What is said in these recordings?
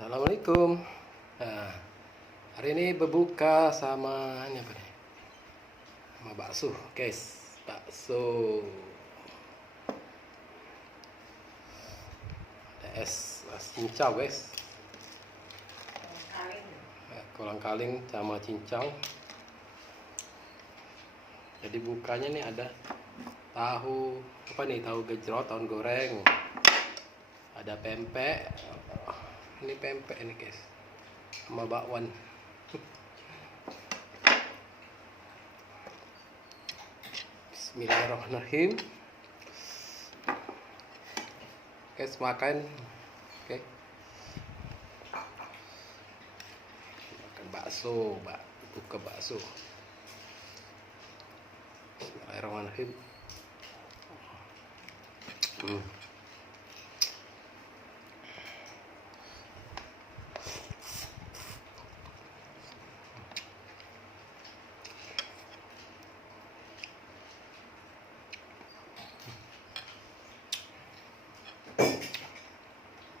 Assalamualaikum. Nah, hari ini berbuka sama ini apa nih? Sama bakso, guys. Bakso. Ada es cincau, guys. Kolang kaling sama cincau. Jadi bukanya nih ada tahu apa nih? Tahu gejrot, tahu goreng. Ada pempek. Ini pempek ini, guys. Sama bakwan. Bismillahirrahmanirrahim. Guys, makan. Oke. Makan bakso, buka bakso. Bismillahirrahmanirrahim.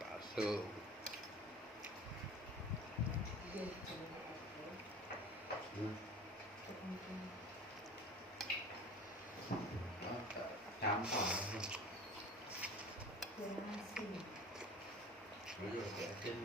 Bakso. Campur. Iya, asin.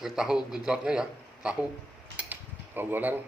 Pakai tahu gejrotnya ya, tahu goreng.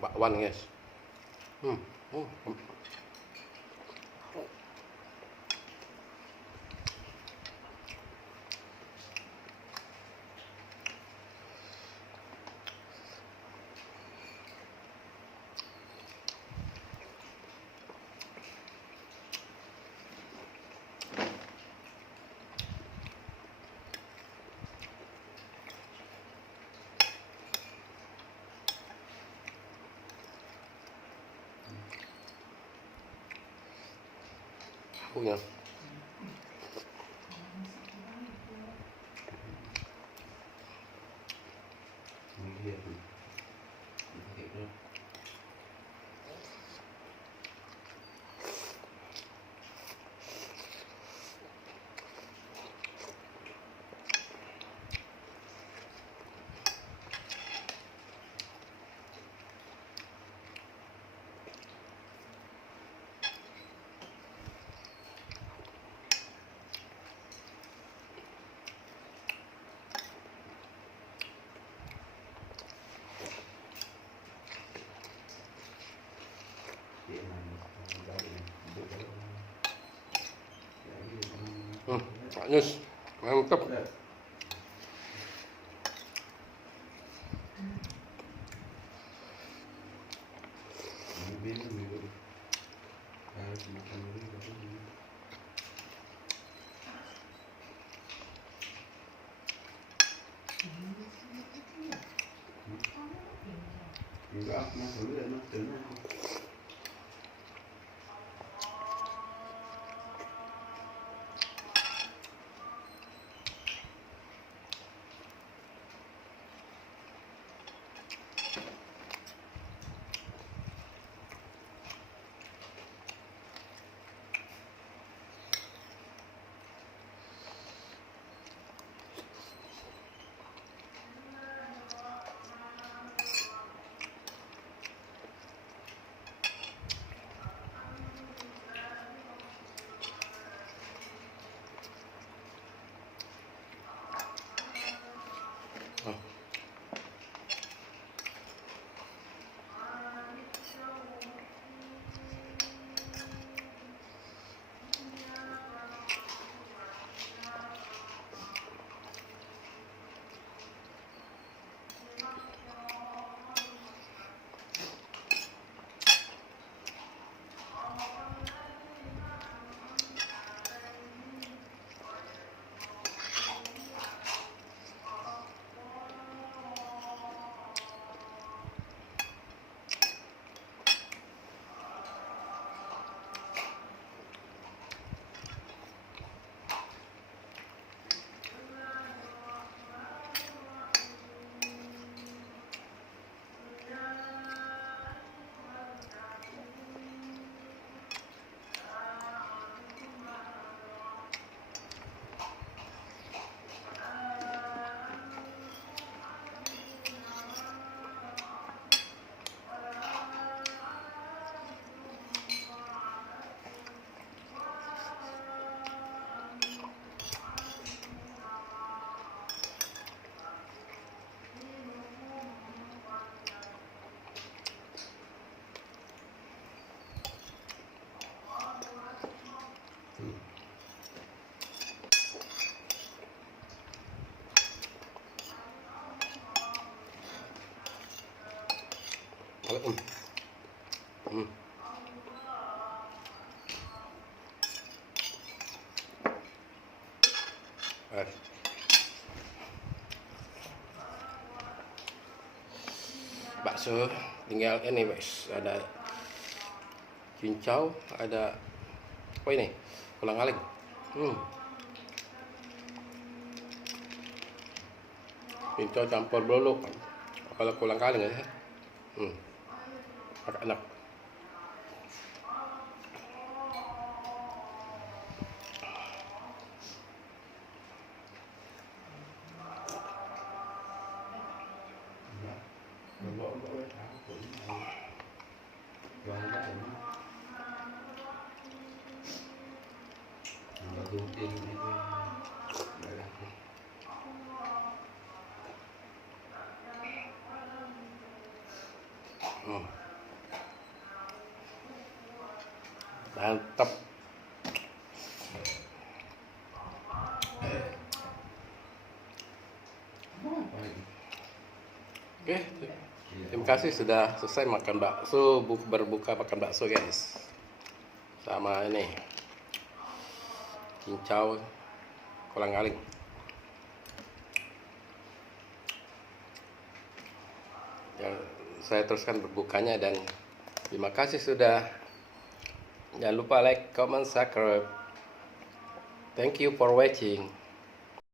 Bakwan, guys. Tahunya. Iya tuh. Manis, mantap. Enggak, aku mau dulu ya, mas. Oh. Kalau bakso tinggal ini guys, ada cincau, ada apa ini, kolang-kaling. Cincau campur beluluk, kalau kolang-kaling ya. Agak enak. Mantap. Oke, terima kasih sudah selesai makan bakso, berbuka makan bakso guys. Sama ini cincau, kolang-kaling. Yang saya teruskan berbukanya, dan terima kasih sudah. Jangan lupa like, comment, subscribe. Thank you for watching.